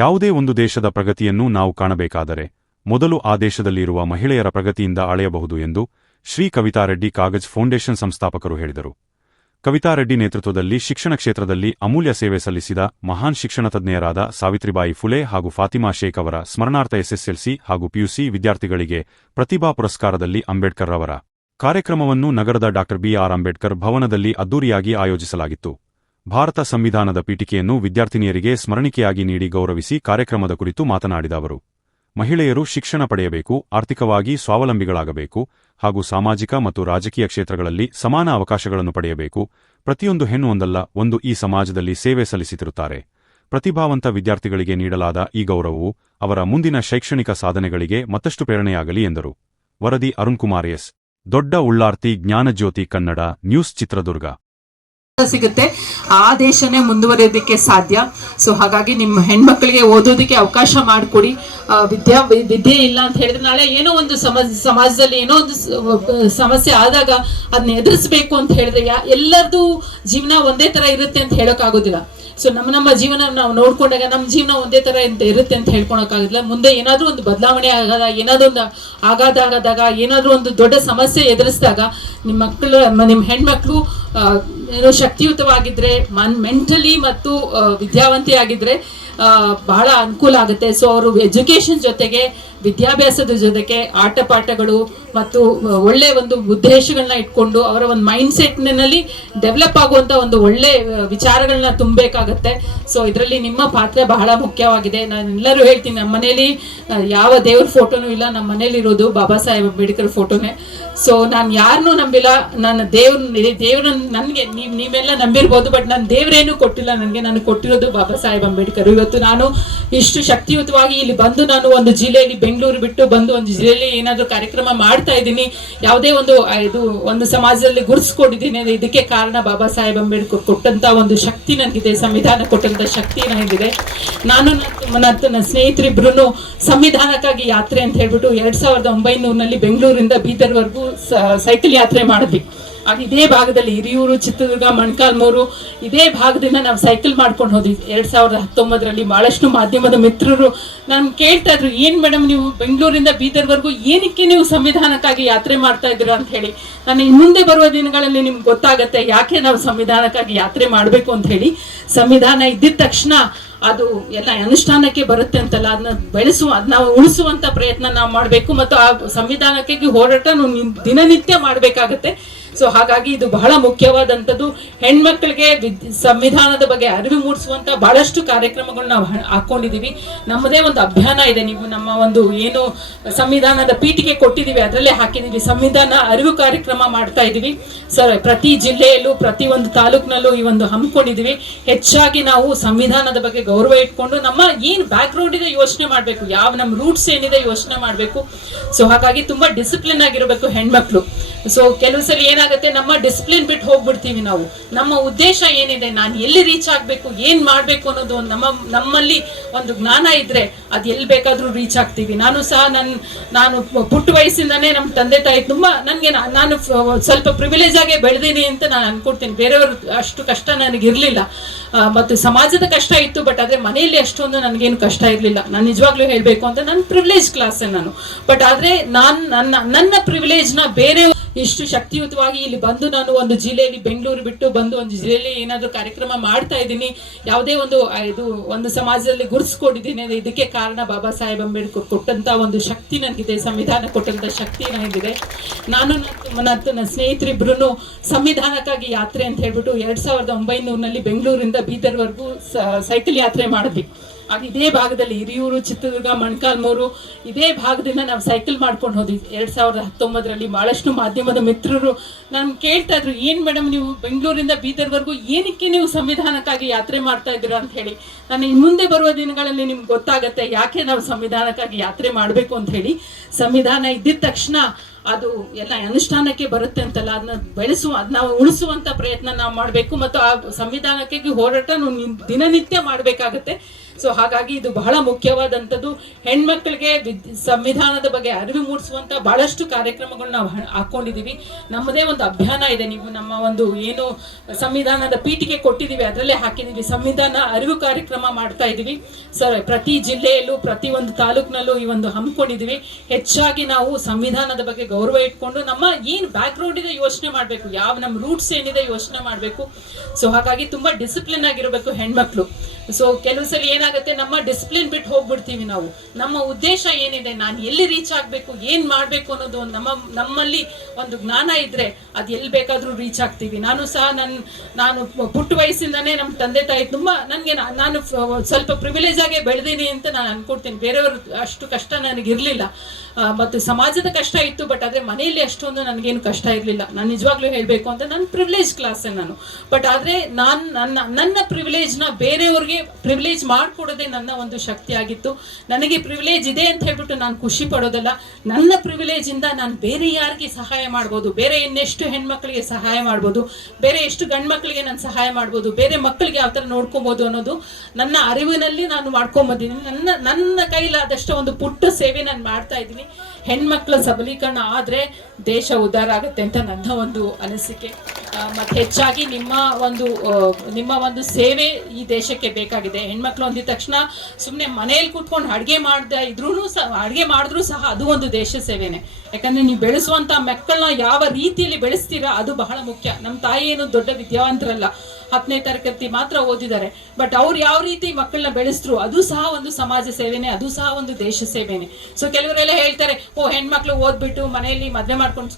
ಯಾವುದೇ ಒಂದು ದೇಶದ ಪ್ರಗತಿಯನ್ನು ನಾವು ಕಾಣಬೇಕಾದರೆ ಮೊದಲು ಆ ದೇಶದಲ್ಲಿರುವ ಮಹಿಳೆಯರ ಪ್ರಗತಿಯಿಂದ ಅಳೆಯಬಹುದು ಎಂದು ಶ್ರೀ ಕವಿತಾ ರೆಡ್ಡಿ ಕಾಗಜ್ ಫೌಂಡೇಶನ್ ಸಂಸ್ಥಾಪಕರು ಹೇಳಿದರು. ಕವಿತಾ ರೆಡ್ಡಿ ನೇತೃತ್ವದಲ್ಲಿ ಶಿಕ್ಷಣ ಕ್ಷೇತ್ರದಲ್ಲಿ ಅಮೂಲ್ಯ ಸೇವೆ ಸಲ್ಲಿಸಿದ ಮಹಾನ್ ಶಿಕ್ಷಣ ತಜ್ಞೆಯರಾದ ಸಾವಿತ್ರಿಬಾಯಿ ಫುಲೆ ಹಾಗೂ ಫಾತಿಮಾ ಶೇಖ್ ಅವರ ಸ್ಮರಣಾರ್ಥ ಎಸ್ಎಸ್ಎಲ್ಸಿ ಹಾಗೂ ಪಿಯುಸಿ ವಿದ್ಯಾರ್ಥಿಗಳಿಗೆ ಪ್ರತಿಭಾ ಪುರಸ್ಕಾರದಲ್ಲಿ ಅಂಬೇಡ್ಕರ್ ರವರ ಕಾರ್ಯಕ್ರಮವನ್ನು ನಗರದ ಡಾ ಬಿ.ಆರ್. ಅಂಬೇಡ್ಕರ್ ಭವನದಲ್ಲಿ ಅದ್ದೂರಿಯಾಗಿ ಆಯೋಜಿಸಲಾಗಿತ್ತು. ಭಾರತ ಸಂವಿಧಾನದ ಪೀಠಿಕೆಯನ್ನು ವಿದ್ಯಾರ್ಥಿನಿಯರಿಗೆ ಸ್ಮರಣಿಕೆಯಾಗಿ ನೀಡಿ ಗೌರವಿಸಿ ಕಾರ್ಯಕ್ರಮದ ಕುರಿತು ಮಾತನಾಡಿದ ಅವರು, ಮಹಿಳೆಯರು ಶಿಕ್ಷಣ ಪಡೆಯಬೇಕು, ಆರ್ಥಿಕವಾಗಿ ಸ್ವಾವಲಂಬಿಗಳಾಗಬೇಕು ಹಾಗೂ ಸಾಮಾಜಿಕ ಮತ್ತು ರಾಜಕೀಯ ಕ್ಷೇತ್ರಗಳಲ್ಲಿ ಸಮಾನ ಅವಕಾಶಗಳನ್ನು ಪಡೆಯಬೇಕು. ಪ್ರತಿಯೊಂದು ಹೆಣ್ಣು ಒಂದಲ್ಲ ಒಂದು ಈ ಸಮಾಜದಲ್ಲಿ ಸೇವೆ ಸಲ್ಲಿಸುತ್ತಿರುತ್ತಾರೆ. ಪ್ರತಿಭಾವಂತ ವಿದ್ಯಾರ್ಥಿಗಳಿಗೆ ನೀಡಲಾದ ಈ ಗೌರವವು ಅವರ ಮುಂದಿನ ಶೈಕ್ಷಣಿಕ ಸಾಧನೆಗಳಿಗೆ ಮತ್ತಷ್ಟು ಪ್ರೇರಣೆಯಾಗಲಿ ಎಂದರು. ವರದಿ ಅರುಣ್ ಕುಮಾರ್ ಎಸ್. ದೊಡ್ಡ ಉಳ್ಳಾರ್ತಿ, ಜ್ಞಾನಜ್ಯೋತಿ ಕನ್ನಡ ನ್ಯೂಸ್, ಚಿತ್ರದುರ್ಗ. ಸಿಗುತ್ತೆ ಆ ದೇಶನೇ ಮುಂದುವರಿಯೋದಕ್ಕೆ ಸಾಧ್ಯ. ಸೊ ಹಾಗಾಗಿ ನಿಮ್ಮ ಹೆಣ್ಮಕ್ಳಿಗೆ ಓದೋದಕ್ಕೆ ಅವಕಾಶ ಮಾಡಿಕೊಡಿ. ವಿದ್ಯೆ ಇಲ್ಲ ಅಂತ ಹೇಳಿದ್ರೆ ನಾಳೆ ಏನೋ ಒಂದು ಸಮಾಜದಲ್ಲಿ ಏನೋ ಒಂದು ಸಮಸ್ಯೆ ಆದಾಗ ಅದನ್ನ ಎದುರಿಸಬೇಕು ಅಂತ ಹೇಳಿದ್ರೆ ಎಲ್ಲರದು ಜೀವನ ಒಂದೇ ತರ ಇರುತ್ತೆ ಅಂತ ಹೇಳೋಕ್ಕಾಗೋದಿಲ್ಲ. ಸೊ ನಮ್ಮ ಜೀವನ ನಾವು ನೋಡ್ಕೊಂಡಾಗ ನಮ್ಮ ಜೀವನ ಒಂದೇ ತರ ಇರುತ್ತೆ ಅಂತ ಹೇಳ್ಕೊಳಕ್ಕಾಗೋದಿಲ್ಲ. ಮುಂದೆ ಏನಾದ್ರೂ ಒಂದು ಬದಲಾವಣೆ ಆಗಾದ, ಏನಾದ್ರೂ ಒಂದು ಆಗಾದಾಗ, ಏನಾದ್ರೂ ಒಂದು ದೊಡ್ಡ ಸಮಸ್ಯೆ ಎದುರಿಸಿದಾಗ ನಿಮ್ಮ ಹೆಣ್ಮಕ್ಳು ಏನೋ ಶಕ್ತಿಯುತವಾಗಿದ್ರೆ, ಮೆಂಟಲಿ ಮತ್ತು ವಿದ್ಯಾವಂತಿ ಆಗಿದ್ರೆ ಬಹಳ ಅನುಕೂಲ ಆಗುತ್ತೆ. ಸೊ ಅವರು ಎಜುಕೇಶನ್ ಜೊತೆಗೆ ವಿದ್ಯಾಭ್ಯಾಸದ ಜೊತೆಗೆ ಆಟ ಪಾಠಗಳು ಮತ್ತು ಒಳ್ಳೆ ಒಂದು ಉದ್ದೇಶಗಳನ್ನ ಇಟ್ಕೊಂಡು ಅವರ ಒಂದು ಮೈಂಡ್ ಸೆಟ್ನಲ್ಲಿ ಡೆವಲಪ್ ಆಗುವಂತ ಒಂದು ಒಳ್ಳೆ ವಿಚಾರಗಳನ್ನ ತುಂಬಬೇಕಾಗತ್ತೆ. ಸೊ ಇದರಲ್ಲಿ ನಿಮ್ಮ ಪಾತ್ರ ಬಹಳ ಮುಖ್ಯವಾಗಿದೆ. ನಾನು ಎಲ್ಲರೂ ಹೇಳ್ತೀನಿ, ನಮ್ಮ ಮನೇಲಿ ಯಾವ ದೇವ್ರ ಫೋಟೋನು ಇಲ್ಲ, ನಮ್ಮ ಮನೇಲಿ ಇರೋದು ಬಾಬಾ ಸಾಹೇಬ್ ಅಂಬೇಡ್ಕರ್ ಫೋಟೋನೇ. ಸೊ ನಾನು ಯಾರನ್ನೂ ನಂಬಿಲ್ಲ. ನನ್ನ ದೇವ್ರ ನನಗೆ ನೀವೆಲ್ಲ ನಂಬಿರ್ಬೋದು, ಬಟ್ ನನ್ನ ದೇವರೇನು ಕೊಟ್ಟಿಲ್ಲ ನನಗೆ ಕೊಟ್ಟಿರೋದು ಬಾಬಾ ಸಾಹೇಬ್ ಅಂಬೇಡ್ಕರ್. ಇವತ್ತು ನಾನು ಇಷ್ಟು ಶಕ್ತಿಯುತವಾಗಿ ಇಲ್ಲಿ ಬಂದು ನಾನು ಒಂದು ಜಿಲ್ಲೆಯಲ್ಲಿ ಬೆಂಗಳೂರು ಬಿಟ್ಟು ಬಂದು ಒಂದು ಜಿಲ್ಲೆಯಲ್ಲಿ ಏನಾದರೂ ಕಾರ್ಯಕ್ರಮ ಮಾಡ್ತಾ ಇದ್ದೀನಿ, ಯಾವುದೇ ಒಂದು ಸಮಾಜದಲ್ಲಿ ಗುರುತಿಸ್ಕೊಂಡಿದ್ದೀನಿ, ಇದಕ್ಕೆ ಕಾರಣ ಬಾಬಾ ಸಾಹೇಬ್ ಅಂಬೇಡ್ಕರ್ ಕೊಟ್ಟಂತ ಒಂದು ಶಕ್ತಿ ನನಗಿದೆ, ಸಂವಿಧಾನ ಕೊಟ್ಟಂತ ಶಕ್ತಿ ನನಗಿದೆ. ನಾನು ನನ್ನ ಸ್ನೇಹಿತರಿಬ್ರು ಸಂವಿಧಾನಕ್ಕಾಗಿ ಯಾತ್ರೆ ಅಂತ ಹೇಳ್ಬಿಟ್ಟು 2009 ಬೆಂಗಳೂರಿಂದ ಬೀದರ್ವರೆಗೂ ಸೈಕಲ್ ಯಾತ್ರೆ ಮಾಡಿದ್ವಿ. ಇದೇ ಭಾಗದಲ್ಲಿ ಹಿರಿಯೂರು, ಚಿತ್ರದುರ್ಗ, ಮೊಣಕಾಲ್ಮೂರು ಇದೇ ಭಾಗದಿಂದ ನಾವು ಸೈಕಲ್ ಮಾಡ್ಕೊಂಡು ಹೋದ್ವಿ 2019. ಬಹಳಷ್ಟು ಮಾಧ್ಯಮದ ಮಿತ್ರರು ನಾನು ಕೇಳ್ತಾ ಇದ್ರು, ಏನ್ ಮೇಡಮ್ ನೀವು ಬೆಂಗಳೂರಿಂದ ಬೀದರ್ವರೆಗೂ ಏನಕ್ಕೆ ನೀವು ಸಂವಿಧಾನಕ್ಕಾಗಿ ಯಾತ್ರೆ ಮಾಡ್ತಾ ಇದ್ದೀರಾ ಅಂತ ಹೇಳಿ. ನಾನು ಮುಂದೆ ಬರುವ ದಿನಗಳಲ್ಲಿ ನಿಮ್ಗೆ ಗೊತ್ತಾಗತ್ತೆ ಯಾಕೆ ನಾವು ಸಂವಿಧಾನಕ್ಕಾಗಿ ಯಾತ್ರೆ ಮಾಡಬೇಕು ಅಂತ ಹೇಳಿ. ಸಂವಿಧಾನ ಇದ್ದಿದ ತಕ್ಷಣ ಅದು ಎಲ್ಲ ಅನುಷ್ಠಾನಕ್ಕೆ ಬರುತ್ತೆ ಅಂತಲ್ಲ, ಅದನ್ನ ನಾವು ಉಳಿಸುವಂತ ಪ್ರಯತ್ನ ನಾವು ಮಾಡಬೇಕು ಮತ್ತು ಆ ಸಂವಿಧಾನಕ್ಕಾಗಿ ಹೋರಾಟ ದಿನನಿತ್ಯ ಮಾಡಬೇಕಾಗತ್ತೆ. ಸೊ ಹಾಗಾಗಿ ಇದು ಬಹಳ ಮುಖ್ಯವಾದಂಥದ್ದು. ಹೆಣ್ಮಕ್ಳಿಗೆ ಸಂವಿಧಾನದ ಬಗ್ಗೆ ಅರಿವು ಮೂಡಿಸುವಂತ ಬಹಳಷ್ಟು ಕಾರ್ಯಕ್ರಮಗಳು ನಾವು ಹಾಕೊಂಡಿದೀವಿ. ನಮ್ಮದೇ ಒಂದು ಅಭಿಯಾನ ಇದೆ. ನೀವು ನಮ್ಮ ಒಂದು ಏನು ಸಂವಿಧಾನದ ಪೀಠಿಕೆ ಕೊಟ್ಟಿದ್ದೀವಿ ಅದರಲ್ಲೇ ಹಾಕಿದೀವಿ, ಸಂವಿಧಾನ ಅರಿವು ಕಾರ್ಯಕ್ರಮ ಮಾಡ್ತಾ ಇದೀವಿ ಸರ್. ಪ್ರತಿ ಜಿಲ್ಲೆಯಲ್ಲೂ ಪ್ರತಿ ಒಂದು ತಾಲೂಕಿನಲ್ಲೂ ಈ ಒಂದು ಹಮ್ಮಿಕೊಂಡಿದೀವಿ. ಹೆಚ್ಚಾಗಿ ನಾವು ಸಂವಿಧಾನದ ಬಗ್ಗೆ ಗೌರವ ಇಟ್ಕೊಂಡು ನಮ್ಮ ಏನು ಬ್ಯಾಕ್ ಗ್ರೌಂಡ್ ಇದೆ ಯೋಚನೆ ಮಾಡಬೇಕು, ನಮ್ಮ ರೂಟ್ಸ್ ಏನಿದೆ ಯೋಚನೆ ಮಾಡಬೇಕು. ಸೊ ಹಾಗಾಗಿ ತುಂಬಾ ಡಿಸಿಪ್ಲಿನ್ ಆಗಿರಬೇಕು ಹೆಣ್ಮಕ್ಳು. ಸೊ ಕೆಲವು ಸಲ ಏನಾಗುತ್ತೆ, ನಮ್ಮ ಡಿಸಿಪ್ಲಿನ್ ಬಿಟ್ಟು ಹೋಗ್ಬಿಡ್ತೀವಿ ನಾವು. ನಮ್ಮ ಉದ್ದೇಶ ಏನಿದೆ, ನಾನು ಎಲ್ಲಿ ರೀಚ್ ಆಗ್ಬೇಕು, ಏನ್ ಮಾಡ್ಬೇಕು ಅನ್ನೋದು ನಮ್ಮಲ್ಲಿ ಒಂದು ಜ್ಞಾನ ಇದ್ರೆ ಅದು ಎಲ್ಲಿ ಬೇಕಾದ್ರೂ ರೀಚ್ ಆಗ್ತೀವಿ. ನಾನು ಸಹ ನಾನು ಪುಟ್ಟ ವಯಸ್ಸಿಂದಾನೇ ನಮ್ಮ ತಂದೆ ತಾಯಿ ತುಂಬಾ ನಾನು ಸ್ವಲ್ಪ ಪ್ರಿವಿಲೇಜ್ ಆಗಿ ಬೆಳೆದೀನಿ ಅಂತ ನಾನು ಅನ್ಕೊಡ್ತೀನಿ. ಬೇರೆಯವರು ಅಷ್ಟು ಕಷ್ಟ ನನಗಿರ್ಲಿಲ್ಲ ಮತ್ತು ಸಮಾಜದ ಕಷ್ಟ ಇತ್ತು, ಬಟ್ ಆದ್ರೆ ಮನೆಯಲ್ಲಿ ಅಷ್ಟೊಂದು ನನಗೇನು ಕಷ್ಟ ಇರ್ಲಿಲ್ಲ. ನಾನು ನಿಜವಾಗ್ಲೂ ಹೇಳ್ಬೇಕು ಅಂತ ನನ್ನ ಪ್ರಿವಿಲೇಜ್ ಕ್ಲಾಸ್ ನಾನು. ಬಟ್ ಆದ್ರೆ ನನ್ನ ಪ್ರಿವಿಲೇಜ್ ನ ಬೇರೆ ಇಷ್ಟು ಶಕ್ತಿಯುತವಾಗಿ ಇಲ್ಲಿ ಬಂದು ನಾನು ಒಂದು ಜಿಲ್ಲೆಯಲ್ಲಿ ಬೆಂಗಳೂರು ಬಿಟ್ಟು ಬಂದು ಒಂದು ಜಿಲ್ಲೆಯಲ್ಲಿ ಏನಾದರೂ ಕಾರ್ಯಕ್ರಮ ಮಾಡ್ತಾ ಇದ್ದೀನಿ, ಯಾವುದೇ ಒಂದು ಸಮಾಜದಲ್ಲಿ ಗುರುತಿಸ್ಕೊಂಡಿದ್ದೀನಿ, ಇದಕ್ಕೆ ಕಾರಣ ಬಾಬಾ ಸಾಹೇಬ್ ಅಂಬೇಡ್ಕರ್ ಕೊಟ್ಟಂತ ಒಂದು ಶಕ್ತಿ ನನಗಿದೆ, ಸಂವಿಧಾನ ಕೊಟ್ಟಂತ ಶಕ್ತಿ ನನಗಿದೆ. ನಾನು ನನ್ನ ಸ್ನೇಹಿತರಿಬ್ರು ಸಂವಿಧಾನಕ್ಕಾಗಿ ಯಾತ್ರೆ ಅಂತ ಹೇಳ್ಬಿಟ್ಟು 2009 ಬೆಂಗಳೂರಿಂದ ಬೀದರ್ವರೆಗೂ ಸೈಕಲ್ ಯಾತ್ರೆ ಮಾಡಿದ್ವಿ. ಇದೇ ಭಾಗದಲ್ಲಿ ಹಿರಿಯೂರು, ಚಿತ್ರದುರ್ಗ, ಮೊಣಕಾಲ್ಮೂರು ಇದೇ ಭಾಗದಿಂದ ನಾವು ಸೈಕಲ್ ಮಾಡ್ಕೊಂಡು ಹೋದ್ವಿ 2019. ಬಹಳಷ್ಟು ಮಾಧ್ಯಮದ ಮಿತ್ರರು ನಾನು ಕೇಳ್ತಾ ಇದ್ರು, ಏನ್ ಮೇಡಮ್ ನೀವು ಬೆಂಗಳೂರಿಂದ ಬೀದರ್ವರೆಗೂ ಏನಕ್ಕೆ ನೀವು ಸಂವಿಧಾನಕ್ಕಾಗಿ ಯಾತ್ರೆ ಮಾಡ್ತಾ ಇದ್ದೀರಾ ಅಂತ ಹೇಳಿ. ನಾನು ಮುಂದೆ ಬರುವ ದಿನಗಳಲ್ಲಿ ನಿಮ್ಗೆ ಗೊತ್ತಾಗತ್ತೆ ಯಾಕೆ ನಾವು ಸಂವಿಧಾನಕ್ಕಾಗಿ ಯಾತ್ರೆ ಮಾಡಬೇಕು ಅಂತ ಹೇಳಿ. ಸಂವಿಧಾನ ಇದ್ದಿದ ತಕ್ಷಣ ಅದು ಎಲ್ಲ ಅನುಷ್ಠಾನಕ್ಕೆ ಬರುತ್ತೆ ಅಂತಲ್ಲ, ಅದನ್ನ ನಾವು ಉಳಿಸುವಂತ ಪ್ರಯತ್ನ ನಾವು ಮಾಡಬೇಕು ಮತ್ತು ಆ ಸಂವಿಧಾನಕ್ಕಾಗಿ ಹೋರಾಟ ದಿನನಿತ್ಯ ಮಾಡಬೇಕಾಗತ್ತೆ. ಸೊ ಹಾಗಾಗಿ ಇದು ಬಹಳ ಮುಖ್ಯವಾದಂಥದ್ದು. ಹೆಣ್ಮಕ್ಳಿಗೆ ಸಂವಿಧಾನದ ಬಗ್ಗೆ ಅರಿವು ಮೂಡಿಸುವಂತ ಬಹಳಷ್ಟು ಕಾರ್ಯಕ್ರಮಗಳು ನಾವು ಹಾಕೊಂಡಿದೀವಿ. ನಮ್ಮದೇ ಒಂದು ಅಭಿಯಾನ ಇದೆ. ನೀವು ನಮ್ಮ ಒಂದು ಏನು ಸಂವಿಧಾನದ ಪೀಠಿಗೆ ಕೊಟ್ಟಿದ್ದೀವಿ ಅದರಲ್ಲೇ ಹಾಕಿದೀವಿ, ಸಂವಿಧಾನ ಅರಿವು ಕಾರ್ಯಕ್ರಮ ಮಾಡ್ತಾ ಇದೀವಿ ಸರ್. ಪ್ರತಿ ಜಿಲ್ಲೆಯಲ್ಲೂ ಪ್ರತಿ ಒಂದು ತಾಲೂಕಿನಲ್ಲೂ ಈ ಒಂದು ಹಮ್ಮಿಕೊಂಡಿದೀವಿ. ಹೆಚ್ಚಾಗಿ ನಾವು ಸಂವಿಧಾನದ ಬಗ್ಗೆ ಗೌರವ ಇಟ್ಕೊಂಡು ನಮ್ಮ ಏನು ಬ್ಯಾಕ್ ಗ್ರೌಂಡ್ ಇದೆ ಯೋಚನೆ ಮಾಡಬೇಕು, ಯಾವ ನಮ್ಮ ರೂಟ್ಸ್ ಏನಿದೆ ಯೋಚನೆ ಮಾಡಬೇಕು. ಸೊ ಹಾಗಾಗಿ ತುಂಬಾ ಡಿಸಿಪ್ಲಿನ್ ಆಗಿರಬೇಕು ಹೆಣ್ಮಕ್ಳು. ಸೊ ಕೆಲವು ಸಲ ಏನಾಗುತ್ತೆ, ನಮ್ಮ ಡಿಸಿಪ್ಲಿನ್ ಬಿಟ್ಟು ಹೋಗ್ಬಿಡ್ತೀವಿ ನಾವು. ನಮ್ಮ ಉದ್ದೇಶ ಏನಿದೆ, ನಾನು ಎಲ್ಲಿ ರೀಚ್ ಆಗಬೇಕು, ಏನ್ ಮಾಡಬೇಕು ಅನ್ನೋದು ನಮ್ಮಲ್ಲಿ ಒಂದು ಜ್ಞಾನ ಇದ್ರೆ ಅದು ಎಲ್ಲಿ ಬೇಕಾದ್ರೂ ರೀಚ್ ಆಗ್ತೀವಿ. ನಾನು ಪುಟ್ಟ ವಯಸ್ಸಿಂದಾನೇ ನಮ್ಮ ತಂದೆ ತಾಯಿ ತುಂಬಾ ನಾನು ಸ್ವಲ್ಪ ಪ್ರಿವಿಲೇಜ್ ಆಗಿ ಬೆಳೆದೀನಿ ಅಂತ ನಾನು ಅನ್ಕೊಡ್ತೀನಿ. ಬೇರೆಯವರು ಅಷ್ಟು ಕಷ್ಟ ನನಗಿರ್ಲಿಲ್ಲ, ಮತ್ತು ಸಮಾಜದ ಕಷ್ಟ ಇತ್ತು, ಬಟ್ ಆದ್ರೆ ಮನೆಯಲ್ಲಿ ಅಷ್ಟೊಂದು ನನಗೇನು ಕಷ್ಟ ಇರಲಿಲ್ಲ. ನಾನು ನಿಜವಾಗ್ಲೂ ಹೇಳ್ಬೇಕು ಅಂತ ನಾನು ಪ್ರಿವಿಲೇಜ್ ಕ್ಲಾಸ್ ನಾನು. ಬಟ್ ಆದ್ರೆ ನನ್ನ ಪ್ರಿವಿಲೇಜ್ನ ಬೇರೆಯವ್ರಿಗೆ ಪ್ರಿವಿಲೇಜ್ ಮಾಡ್ಕೊಡೋದೇ ನನ್ನ ಒಂದು ಶಕ್ತಿ ಆಗಿತ್ತು. ನನಗೆ ಪ್ರಿವಿಲೇಜ್ ಇದೆ ಅಂತ ಹೇಳ್ಬಿಟ್ಟು ನಾನು ಖುಷಿ ಪಡೋದಲ್ಲ, ನನ್ನ ಪ್ರಿವಿಲೇಜ್ ಇಂದ ನಾನು ಬೇರೆ ಯಾರಿಗೆ ಸಹಾಯ ಮಾಡ್ಬೋದು, ಬೇರೆ ಇನ್ನೆಷ್ಟು ಹೆಣ್ಮಕ್ಳಿಗೆ ಸಹಾಯ ಮಾಡ್ಬೋದು, ಬೇರೆ ಎಷ್ಟು ಗಂಡು ಮಕ್ಕಳಿಗೆ ನಾನು ಸಹಾಯ ಮಾಡ್ಬೋದು, ಬೇರೆ ಮಕ್ಕಳಿಗೆ ಯಾವ ಥರ ನೋಡ್ಕೊಬೋದು ಅನ್ನೋದು ನನ್ನ ಅರಿವಿನಲ್ಲಿ ನಾನು ಮಾಡ್ಕೊಂಬಂದಿದ್ದೀನಿ. ನನ್ನ ಕೈಲಾದಷ್ಟು ಒಂದು ಪುಟ್ಟ ಸೇವೆ ನಾನು ಮಾಡ್ತಾ ಇದ್ದೀನಿ. ಹೆಣ್ಮಕ್ಳ ಸಬಲೀಕರಣ ಆದ್ರೆ ದೇಶ ಉದ್ಧಾರ ಆಗುತ್ತೆ ಅಂತ ನನ್ನ ಒಂದು ಅನಿಸಿಕೆ. ಮತ್ತೆ ಹೆಚ್ಚಾಗಿ ನಿಮ್ಮ ಒಂದು ಸೇವೆ ಈ ದೇಶಕ್ಕೆ ಬೇಕಾಗಿದೆ. ಹೆಣ್ಮಕ್ಳು ಅಂದಿದ ತಕ್ಷಣ ಸುಮ್ಮನೆ ಮನೆಯಲ್ಲಿ ಕೂತ್ಕೊಂಡು ಅಡುಗೆ ಮಾಡಿದ್ರೂ ಸಹ ಅದು ಒಂದು ದೇಶ ಸೇವೆನೆ. ಯಾಕಂದ್ರೆ ನೀವು ಬೆಳೆಸುವಂತ ಮಕ್ಕಳನ್ನ ಯಾವ ರೀತಿಯಲ್ಲಿ ಬೆಳೆಸ್ತೀರಾ ಅದು ಬಹಳ ಮುಖ್ಯ. ನಮ್ಮ ತಾಯಿ ಏನು ದೊಡ್ಡ ವಿದ್ಯಾವಂತರಲ್ಲ, 10ನೇ ತರಗತಿ ಮಾತ್ರ ಓದಿದ್ದಾರೆ, ಬಟ್ ಅವ್ರು ಯಾವ ರೀತಿ ಮಕ್ಕಳನ್ನ ಬೆಳೆಸಿದ್ರು ಅದು ಸಹ ಒಂದು ಸಮಾಜ ಸೇವೆನೆ, ಅದು ಸಹ ಒಂದು ದೇಶ ಸೇವೆನೆ. ಸೊ ಕೆಲವರೆಲ್ಲ ಹೇಳ್ತಾರೆ, ಹೆಣ್ಮಕ್ಳು ಓದ್ಬಿಟ್ಟು ಮನೆಯಲ್ಲಿ ಮದ್ವೆ ಮಾಡ್ಕೊಂಡು